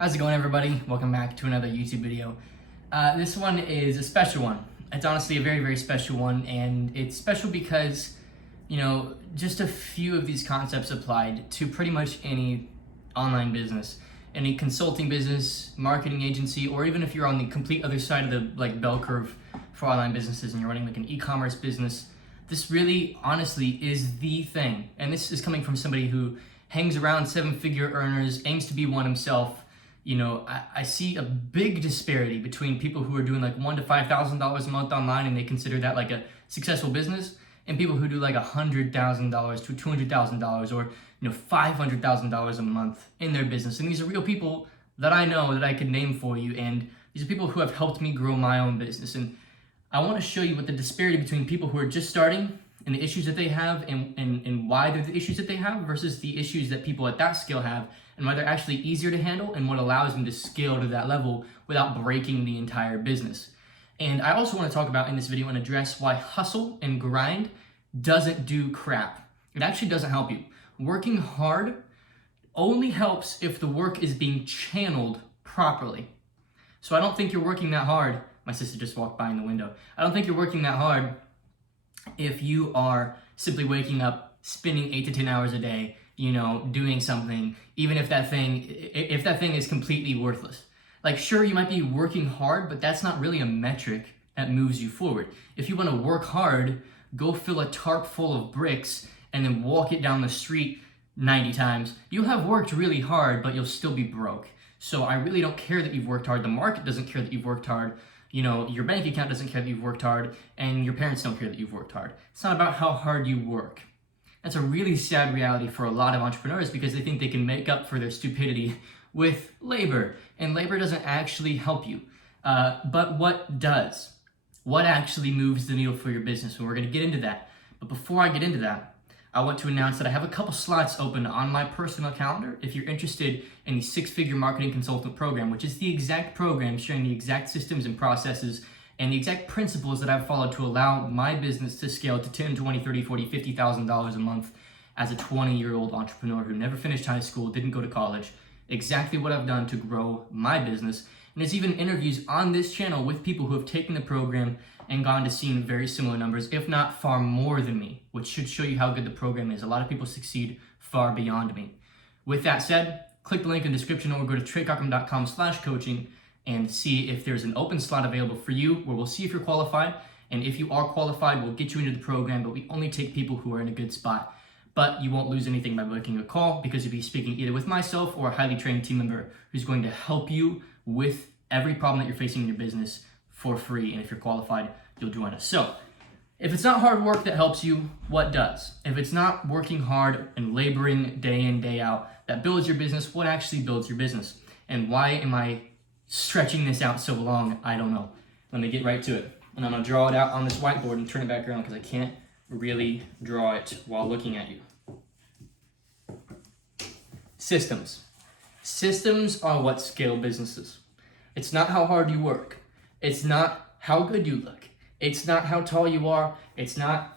How's it going, everybody? Welcome back to another YouTube video. This one is a special one. It's honestly a very, very special one, and it's special because, just a few of these concepts applied to pretty much any online business, any consulting business, marketing agency, or even if you're on the complete other side of the bell curve for online businesses and you're running an e-commerce business. This really, honestly, is the thing. And this is coming from somebody who hangs around seven-figure earners, aims to be one himself. I see a big disparity between people who are doing $1,000 to $5,000 a month online and they consider that like a successful business, and people who do $100,000 to $200,000 or $500,000 a month in their business. And these are real people that I know that I could name for you, and these are people who have helped me grow my own business. And I want to show you what the disparity between people who are just starting and the issues that they have and why they're the issues that they have versus the issues that people at that scale have, and why they're actually easier to handle and what allows them to scale to that level without breaking the entire business. And I also want to talk about in this video and address why hustle and grind doesn't do crap. It actually doesn't help you. Working hard only helps if the work is being channeled properly. So I don't think you're working that hard. My sister just walked by in the window. I don't think you're working that hard if you are simply waking up, spending 8 to 10 hours a day, doing something, even if that thing is completely worthless. Sure, you might be working hard, but that's not really a metric that moves you forward. If you want to work hard, go fill a tarp full of bricks and then walk it down the street 90 times. You'll have worked really hard, but you'll still be broke. So I really don't care that you've worked hard. The market doesn't care that you've worked hard. Your bank account doesn't care that you've worked hard, and your parents don't care that you've worked hard. It's not about how hard you work. That's a really sad reality for a lot of entrepreneurs because they think they can make up for their stupidity with labor, and labor doesn't actually help you. But what does? What actually moves the needle for your business? And we're going to get into that. But before I get into that, I want to announce that I have a couple slots open on my personal calendar if you're interested in the six-figure marketing consultant program, which is the exact program sharing the exact systems and processes and the exact principles that I've followed to allow my business to scale to $10,000, $20,000, $30,000, $40,000, $50,000 a month as a 20-year-old entrepreneur who never finished high school, didn't go to college. Exactly what I've done to grow my business. And there's even interviews on this channel with people who have taken the program and gone to seeing very similar numbers, if not far more than me, which should show you how good the program is. A lot of people succeed far beyond me. With that said, click the link in the description or go to treycochran.com/coaching and see if there's an open slot available for you where we'll see if you're qualified. And if you are qualified, we'll get you into the program, but we only take people who are in a good spot. But you won't lose anything by booking a call because you'll be speaking either with myself or a highly trained team member who's going to help you with every problem that you're facing in your business for free. And if you're qualified, you'll join us. So if it's not hard work that helps you, what does? If it's not working hard and laboring day in, day out that builds your business, what actually builds your business? And why am I stretching this out so long? I don't know. Let me get right to it. And I'm going to draw it out on this whiteboard and turn it back around because I can't really draw it while looking at you. Systems. Systems are what scale businesses. It's not how hard you work. It's not how good you look. It's not how tall you are. It's not,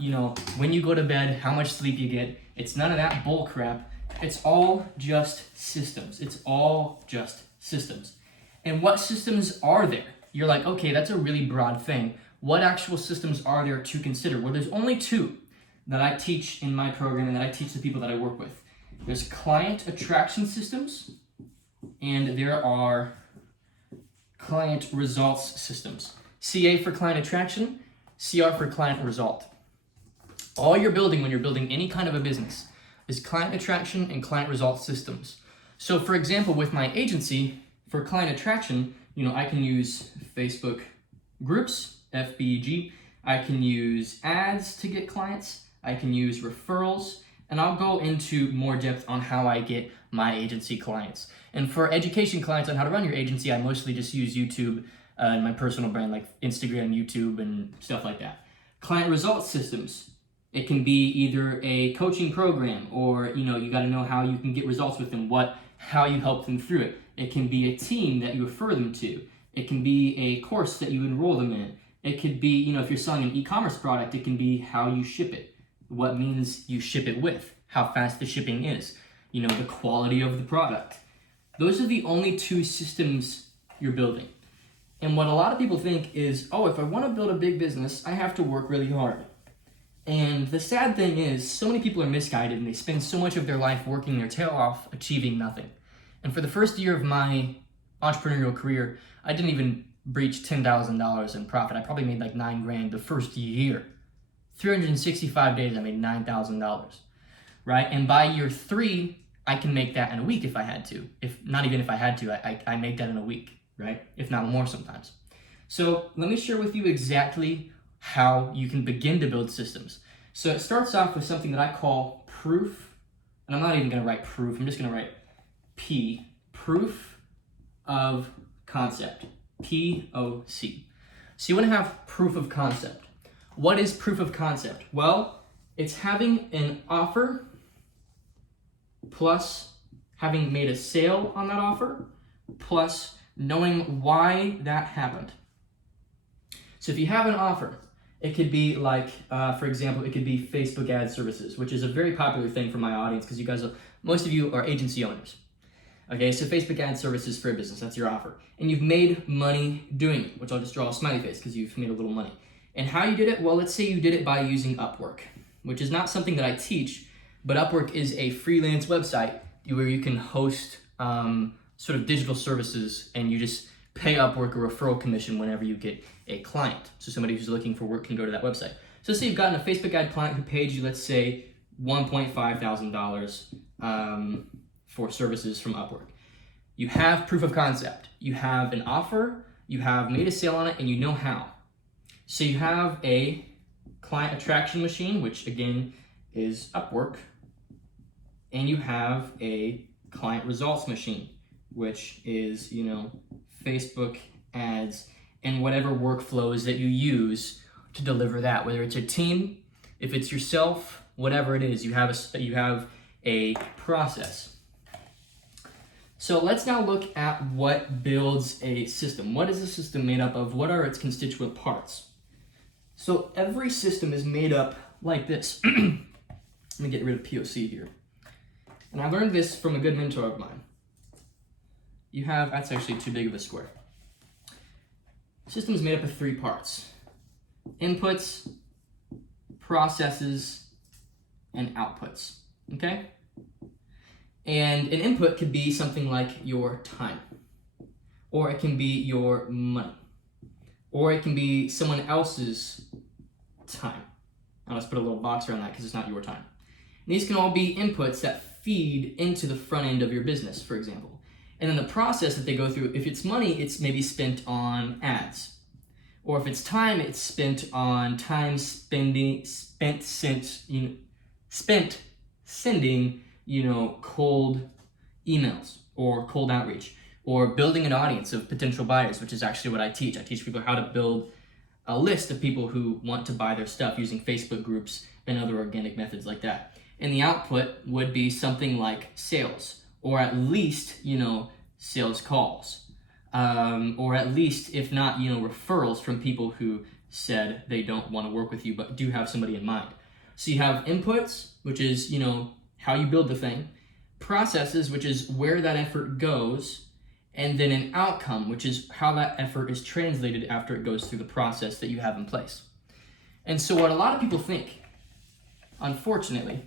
when you go to bed, how much sleep you get. It's none of that bull crap. It's all just systems. It's all just systems. And what systems are there? You're like, okay, that's a really broad thing. What actual systems are there to consider? Well, there's only two that I teach in my program and that I teach the people that I work with. There's client attraction systems, and there are client results systems. CA for client attraction, CR for client result. All you're building when you're building any kind of a business is client attraction and client result systems. So for example, with my agency, for client attraction, I can use Facebook groups, FBG. I can use ads to get clients. I can use referrals, and I'll go into more depth on how I get my agency clients. And for education clients on how to run your agency, I mostly just use YouTube and my personal brand like Instagram, YouTube, and stuff like that. Client results systems. It can be either a coaching program or, you got to know how you can get results with them, how you help them through it. It can be a team that you refer them to. It can be a course that you enroll them in. It could be, if you're selling an e-commerce product, it can be how you ship it, what means you ship it with, how fast the shipping is, the quality of the product. Those are the only two systems you're building. And what a lot of people think is, oh, if I want to build a big business, I have to work really hard. And the sad thing is, so many people are misguided and they spend so much of their life working their tail off, achieving nothing. And for the first year of my entrepreneurial career, I didn't even breach $10,000 in profit. I probably made like $9,000 the first year. 365 days, I made $9,000, right? And by year 3, I can make that in a week if I had to. If not even if I had to, I make that in a week, right? If not more sometimes. So let me share with you exactly how you can begin to build systems. So it starts off with something that I call proof, and I'm not even gonna write proof, I'm just gonna write P, proof of concept, POC. So you wanna have proof of concept. What is proof of concept? Well, it's having an offer plus having made a sale on that offer plus knowing why that happened. So if you have an offer, it could be like, for example, it could be Facebook ad services, which is a very popular thing for my audience because you guys, most of you are agency owners. Okay, so Facebook ad services for a business, that's your offer. And you've made money doing it, which I'll just draw a smiley face because you've made a little money. And how you did it? Well, let's say you did it by using Upwork, which is not something that I teach, but Upwork is a freelance website where you can host sort of digital services and you just pay Upwork a referral commission whenever you get a client. So somebody who's looking for work can go to that website. So say you've gotten a Facebook ad client who paid you, let's say, $1,500 for services from Upwork. You have proof of concept. You have an offer, you have made a sale on it, and you know how. So you have a client attraction machine, which again is Upwork, and you have a client results machine, which is, Facebook ads and whatever workflows that you use to deliver that, whether it's a team, if it's yourself, whatever it is, you have a process. So let's now look at what builds a system. What is a system made up of? What are its constituent parts? So every system is made up like this. Let me get rid of POC here. And I learned this from a good mentor of mine. That's actually too big of a square. System is made up of 3 parts: inputs, processes, and outputs, okay? And an input could be something like your time, or it can be your money, or it can be someone else's time. Now let's put a little box around that because it's not your time. And these can all be inputs that feed into the front end of your business, for example. And then the process that they go through, if it's money, it's maybe spent on ads. Or if it's time, it's spent on spent sending, cold emails or cold outreach, or building an audience of potential buyers, which is actually what I teach. I teach people how to build a list of people who want to buy their stuff using Facebook groups and other organic methods like that. And the output would be something like sales, or at least, sales calls, or at least, if not, referrals from people who said they don't want to work with you, but do have somebody in mind. So you have inputs, which is, how you build the thing, processes, which is where that effort goes, and then an outcome, which is how that effort is translated after it goes through the process that you have in place. And so what a lot of people think, unfortunately,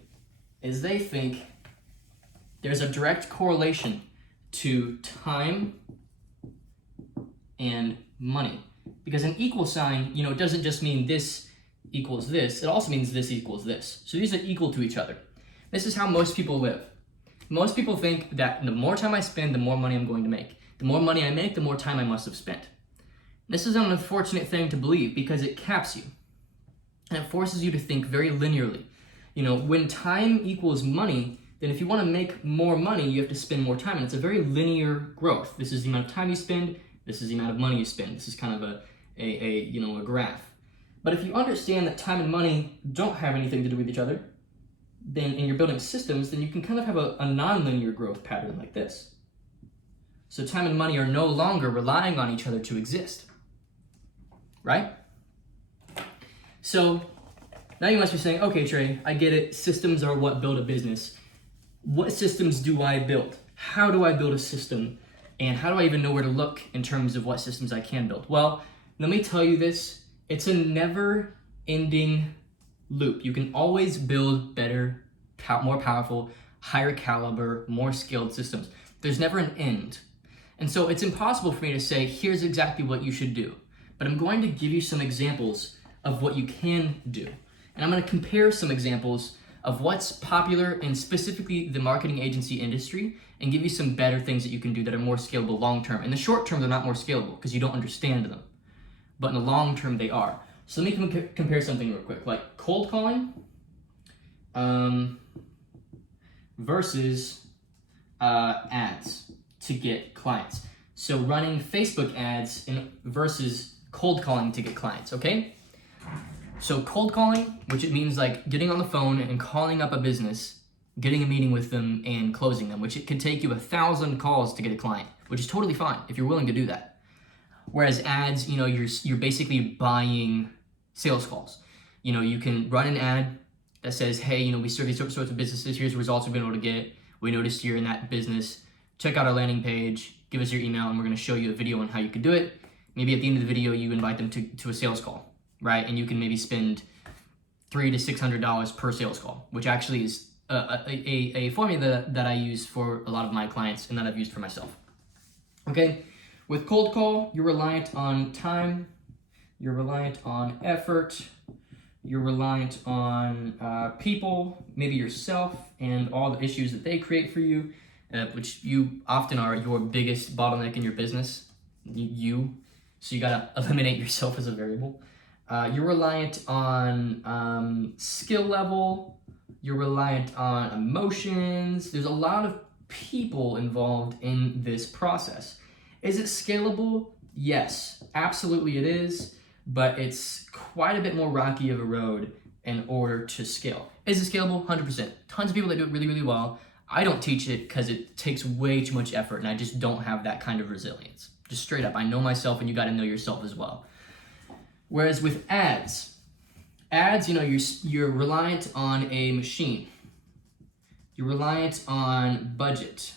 is they think there's a direct correlation to time and money. Because an equal sign, doesn't just mean this equals this, it also means this equals this. So these are equal to each other. This is how most people live. Most people think that the more time I spend, the more money I'm going to make. The more money I make, the more time I must have spent. This is an unfortunate thing to believe because it caps you. And it forces you to think very linearly. When time equals money, then if you want to make more money, you have to spend more time. And it's a very linear growth. This is the amount of time you spend. This is the amount of money you spend. This is kind of a graph. But if you understand that time and money don't have anything to do with each other, then and you're building systems, then you can kind of have a non-linear growth pattern like this. So time and money are no longer relying on each other to exist, right? So now you must be saying, okay, Trey, I get it. Systems are what build a business. What systems do I build? how do I build a system, and how do I even know where to look in terms of what systems I can build? Well, let me tell you this, it's a never-ending loop. You can always build better, more powerful, higher caliber, more skilled systems. There's never an end. And so it's impossible for me to say, here's exactly what you should do. But I'm going to give you some examples of what you can do. And I'm going to compare some examples of what's popular in specifically the marketing agency industry and give you some better things that you can do that are more scalable long term. In the short term, they're not more scalable because you don't understand them. But in the long term, they are. So let me compare something real quick, like cold calling versus ads to get clients. So running Facebook ads versus cold calling to get clients, okay? So cold calling, which it means like getting on the phone and calling up a business, getting a meeting with them and closing them, which it could take you 1,000 calls to get a client, which is totally fine if you're willing to do that. Whereas ads, you're basically buying sales calls. You can run an ad that says, hey, we serve these sorts of businesses. Here's the results we've been able to get. We noticed you're in that business. Check out our landing page. Give us your email, and we're going to show you a video on how you could do it. Maybe at the end of the video, you invite them to a sales call, right? And you can maybe spend $300 to $600 per sales call, which actually is a formula that I use for a lot of my clients and that I've used for myself. Okay, with cold call, you're reliant on time, you're reliant on effort, you're reliant on people, maybe yourself, and all the issues that they create for you, which you often are your biggest bottleneck in your business, so you gotta eliminate yourself as a variable. You're reliant on skill level, you're reliant on emotions. There's a lot of people involved in this process. Is it scalable? Yes, absolutely it is, but it's quite a bit more rocky of a road in order to scale. Is it scalable? 100%. Tons of people that do it really, really well. I don't teach it because it takes way too much effort and I just don't have that kind of resilience. Just straight up, I know myself and you gotta know yourself as well. Whereas with ads, you're reliant on a machine. You're reliant on budget.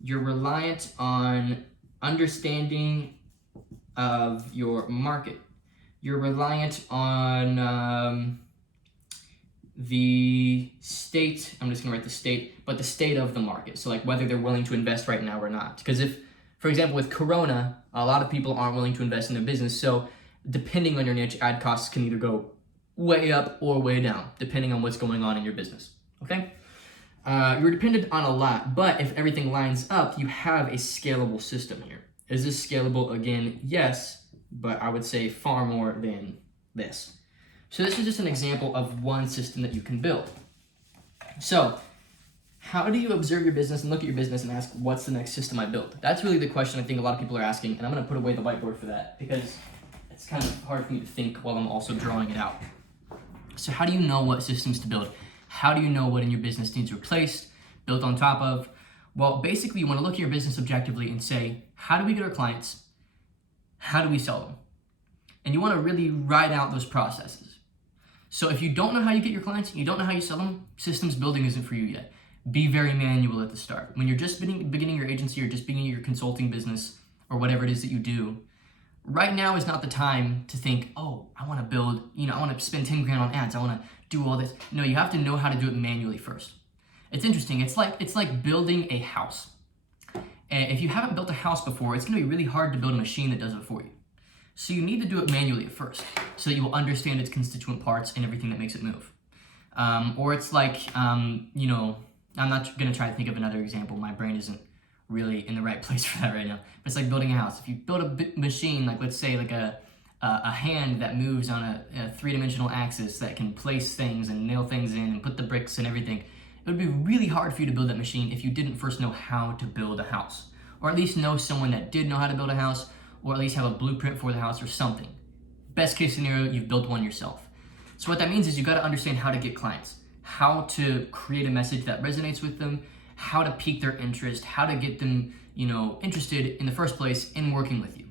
You're reliant on understanding of your market. You're reliant on the state, I'm just gonna write the state, but the state of the market. So like whether they're willing to invest right now or not. Because if, for example, with Corona, a lot of people aren't willing to invest in their business. So depending on your niche, ad costs can either go way up or way down, depending on what's going on in your business, okay? You're dependent on a lot, but if everything lines up, you have a scalable system here. Is this scalable? Again, yes, but I would say far more than this. So this is just an example of one system that you can build. So how do you observe your business and look at your business and ask, what's the next system I build? That's really the question I think a lot of people are asking, and I'm gonna put away the whiteboard for that because it's kind of hard for me to think while I'm also drawing it out. So how do you know what systems to build? How do you know what in your business needs replaced, built on top of? Well, basically you wanna look at your business objectively and say, how do we get our clients? How do we sell them? And you wanna really write out those processes. So if you don't know how you get your clients, you don't know how you sell them, systems building isn't for you yet. Be very manual at the start. When you're just beginning your agency or just beginning your consulting business or whatever it is that you do, right now is not the time to think, oh, I want to build, I want to spend 10 grand on ads. I want to do all this. No, you have to know how to do it manually first. It's interesting. It's like building a house. And if you haven't built a house before, it's going to be really hard to build a machine that does it for you. So you need to do it manually at first so that you will understand its constituent parts and everything that makes it move. Or it's like, I'm not going to try to think of another example. My brain isn't really in the right place for that right now. But it's like building a house. If you build a machine, like let's say like a hand that moves on a three-dimensional axis that can place things and nail things in and put the bricks and everything, it would be really hard for you to build that machine if you didn't first know how to build a house. Or at least know someone that did know how to build a house, or at least have a blueprint for the house or something. Best case scenario, you've built one yourself. So what that means is you gotta understand how to get clients, how to create a message that resonates with them, how to pique their interest, how to get them, interested in the first place in working with you.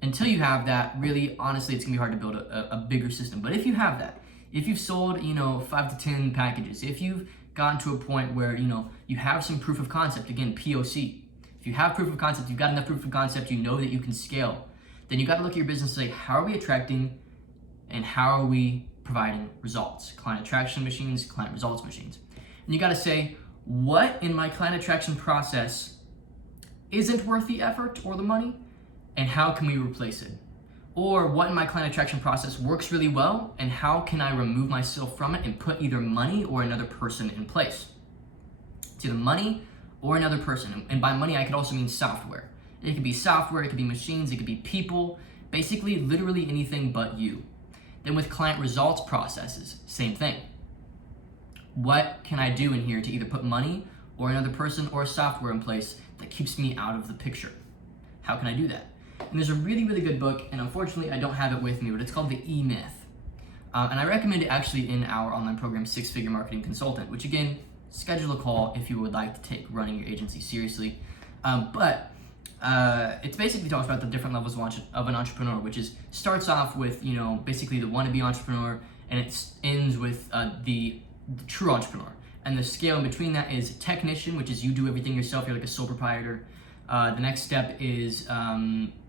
Until you have that, really, honestly, it's gonna be hard to build a bigger system. But if you have that, if you've sold, 5 to 10 packages, if you've gotten to a point where, you have some proof of concept, again, POC. If you have proof of concept, you've got enough proof of concept, you know that you can scale, then you got to look at your business and say, how are we attracting and how are we providing results? Client attraction machines, client results machines. And you got to say, what in my client attraction process isn't worth the effort or the money, and how can we replace it? Or what in my client attraction process works really well, and how can I remove myself from it and put either money or another person in place? It's either money or another person. And by money, I could also mean software. It could be software, it could be machines, it could be people, basically literally anything but you. Then with client results processes, same thing. What can I do in here to either put money or another person or software in place that keeps me out of the picture? How can I do that? And there's a really, really good book, and unfortunately I don't have it with me, but it's called The E-Myth. And I recommend it actually in our online program, 6-Figure Marketing Consultant, which again, schedule a call if you would like to take running your agency seriously. It basically talks about the different levels of an entrepreneur, which starts off with, basically the wannabe entrepreneur, and it ends with the true entrepreneur. And the scale in between that is technician, which is you do everything yourself, you're like a sole proprietor. The next step is,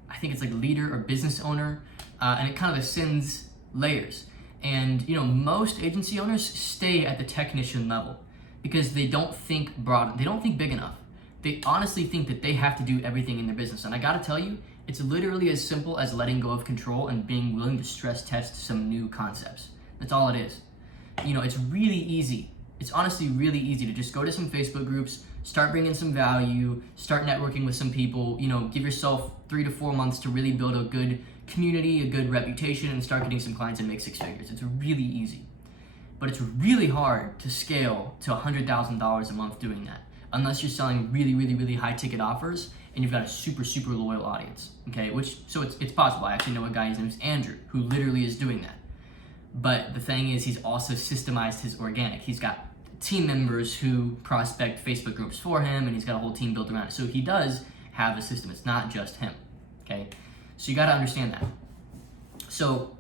I think it's like leader or business owner, and it kind of ascends layers. And most agency owners stay at the technician level because they don't think broad, they don't think big enough. They honestly think that they have to do everything in their business. And I gotta tell you, it's literally as simple as letting go of control and being willing to stress test some new concepts. That's all it is. It's really easy. It's honestly really easy to just go to some Facebook groups, start bringing some value, start networking with some people, give yourself 3 to 4 months to really build a good community, a good reputation, and start getting some clients and make 6 figures. It's really easy. But it's really hard to scale to $100,000 a month doing that, unless you're selling really, really, really high ticket offers and you've got a super, super loyal audience, okay? So it's possible. I actually know a guy, his name's Andrew, who literally is doing that. But the thing is, he's also systemized his organic. He's got team members who prospect Facebook groups for him, and he's got a whole team built around it. So he does have a system. It's not just him, okay? So you got to understand that. So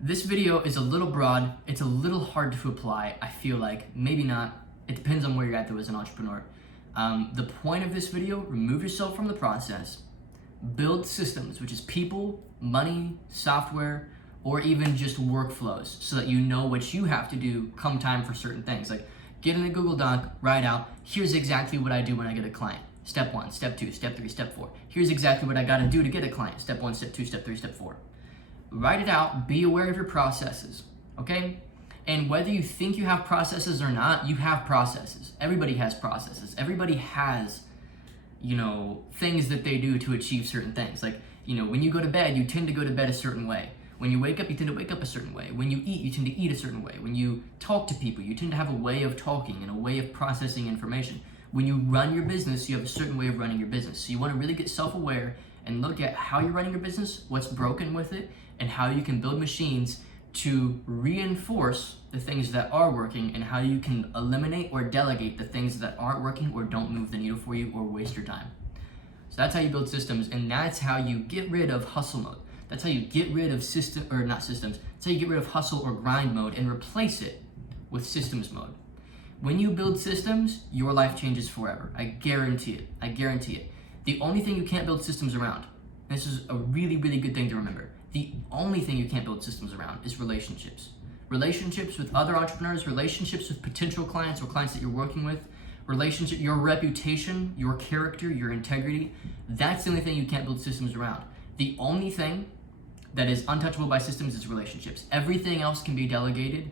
this video is a little broad. It's a little hard to apply, I feel like. Maybe not. It depends on where you're at, though, as an entrepreneur. The point of this video, remove yourself from the process, build systems, which is people, money, software, or even just workflows, so that you know what you have to do come time for certain things. Like, get in a Google Doc, write out, here's exactly what I do when I get a client. Step 1, step 2, step 3, step 4. Here's exactly what I gotta do to get a client. Step 1, step 2, step 3, step 4. Write it out, be aware of your processes, okay? And whether you think you have processes or not, you have processes. Everybody has processes. Everybody has, things that they do to achieve certain things. Like, when you go to bed, you tend to go to bed a certain way. When you wake up, you tend to wake up a certain way. When you eat, you tend to eat a certain way. When you talk to people, you tend to have a way of talking and a way of processing information. When you run your business, you have a certain way of running your business. So you want to really get self-aware and look at how you're running your business, what's broken with it, and how you can build machines to reinforce the things that are working, and how you can eliminate or delegate the things that aren't working or don't move the needle for you or waste your time. So that's how you build systems, and that's how you get rid of hustle mode. That's how you get rid of that's how you get rid of hustle or grind mode and replace it with systems mode. When you build systems, your life changes forever. I guarantee it. I guarantee it. The only thing you can't build systems around, and this is a really, really good thing to remember, the only thing you can't build systems around is relationships. Relationships with other entrepreneurs, relationships with potential clients or clients that you're working with, your reputation, your character, your integrity. That's the only thing you can't build systems around. The only thing that is untouchable by systems is relationships. Everything else can be delegated,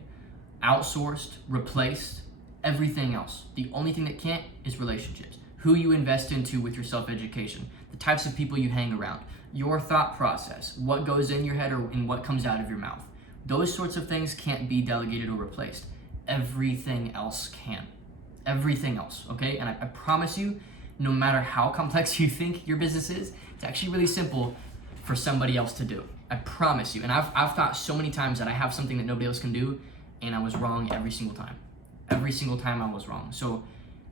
outsourced, replaced, everything else. The only thing that can't is relationships. Who you invest into with your self-education, the types of people you hang around, your thought process, what goes in your head and what comes out of your mouth. Those sorts of things can't be delegated or replaced. Everything else can. Everything else, okay? And I promise you, no matter how complex you think your business is, it's actually really simple for somebody else to do. I promise you. And I've thought so many times that I have something that nobody else can do, and I was wrong every single time. Every single time I was wrong. So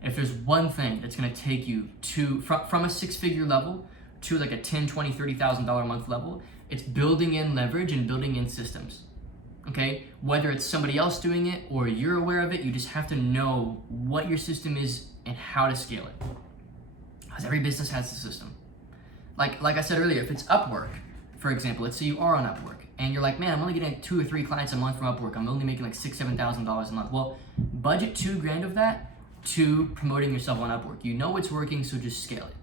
if there's one thing that's gonna take you from a 6-figure level to like a $10,000, $20,000, $30,000 a month level, it's building in leverage and building in systems. okay? Whether it's somebody else doing it or you're aware of it, you just have to know what your system is and how to scale it. Because every business has a system. Like I said earlier, if it's Upwork, for example, let's say you are on Upwork and you're like, man, I'm only getting 2 or 3 clients a month from Upwork. I'm only making like $6,000-$7,000 a month. Well, budget $2,000 of that to promoting yourself on Upwork. You know it's working, so just scale it.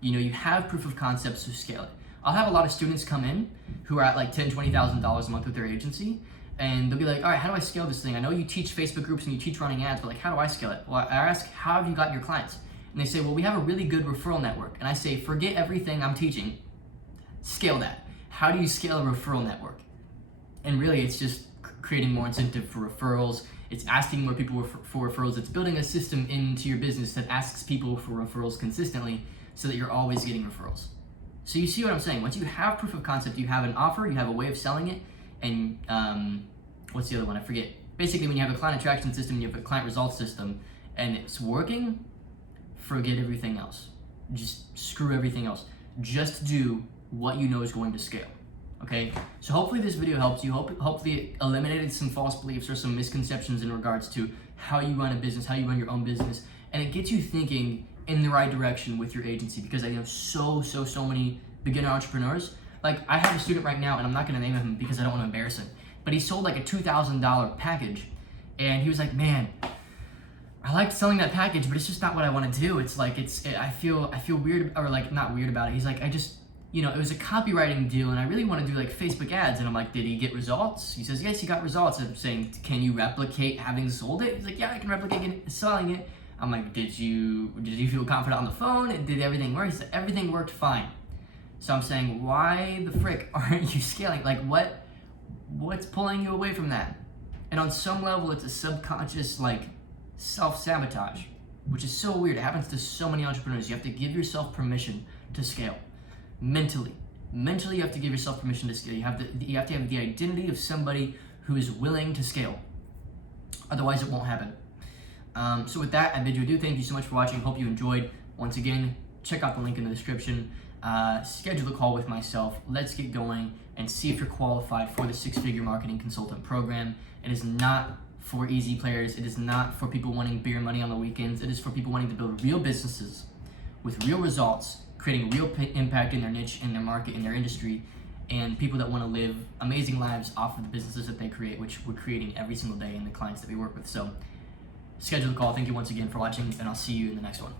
You know, you have proof of concept, so scale it. I'll have a lot of students come in who are at like $10,000, $20,000 a month with their agency, and they'll be like, all right, how do I scale this thing? I know you teach Facebook groups and you teach running ads, but like, how do I scale it? Well, I ask, how have you gotten your clients? And they say, well, we have a really good referral network. And I say, forget everything I'm teaching, scale that. How do you scale a referral network? And really, it's just creating more incentive for referrals. It's asking more people for referrals. It's building a system into your business that asks people for referrals consistently so that you're always getting referrals. So you see what I'm saying? Once you have proof of concept, you have an offer, you have a way of selling it, and what's the other one? I forget. Basically, when you have a client attraction system, you have a client results system, and it's working, forget everything else. Just screw everything else. Just do what you know is going to scale. Okay? So hopefully this video helps you. Hopefully it eliminated some false beliefs or some misconceptions in regards to how you run a business, how you run your own business, and it gets you thinking in the right direction with your agency, because I know so many beginner entrepreneurs. Like, I have a student right now, and I'm not going to name him because I don't want to embarrass him, but he sold like a $2,000 package, and he was like, man, I like selling that package, but it's just not what I want to do. It's like, I feel weird, or like not weird about it. He's like, it was a copywriting deal, and I really want to do like Facebook ads. And I'm like, did he get results? He says, yes, he got results. I'm saying, can you replicate having sold it? He's like, yeah, I can replicate selling it. I'm like, did you feel confident on the phone? And did everything work? He said, everything worked fine. So I'm saying, why the frick aren't you scaling? Like, what's pulling you away from that? And on some level, it's a subconscious, like, self-sabotage, which is so weird. It happens to so many entrepreneurs. You have to give yourself permission to scale. Mentally, you have to give yourself permission to scale. You have to have the identity of somebody who is willing to scale. Otherwise, it won't happen. So with that, I bid you adieu. Thank you so much for watching. Hope you enjoyed. Once again, check out the link in the description. Schedule a call with myself. Let's get going and see if you're qualified for the 6-figure marketing consultant program. It is not for easy players. It is not for people wanting beer money on the weekends. It is for people wanting to build real businesses with real results, creating real impact in their niche, in their market, in their industry, and people that want to live amazing lives off of the businesses that they create, which we're creating every single day in the clients that we work with. So schedule the call. Thank you once again for watching, and I'll see you in the next one.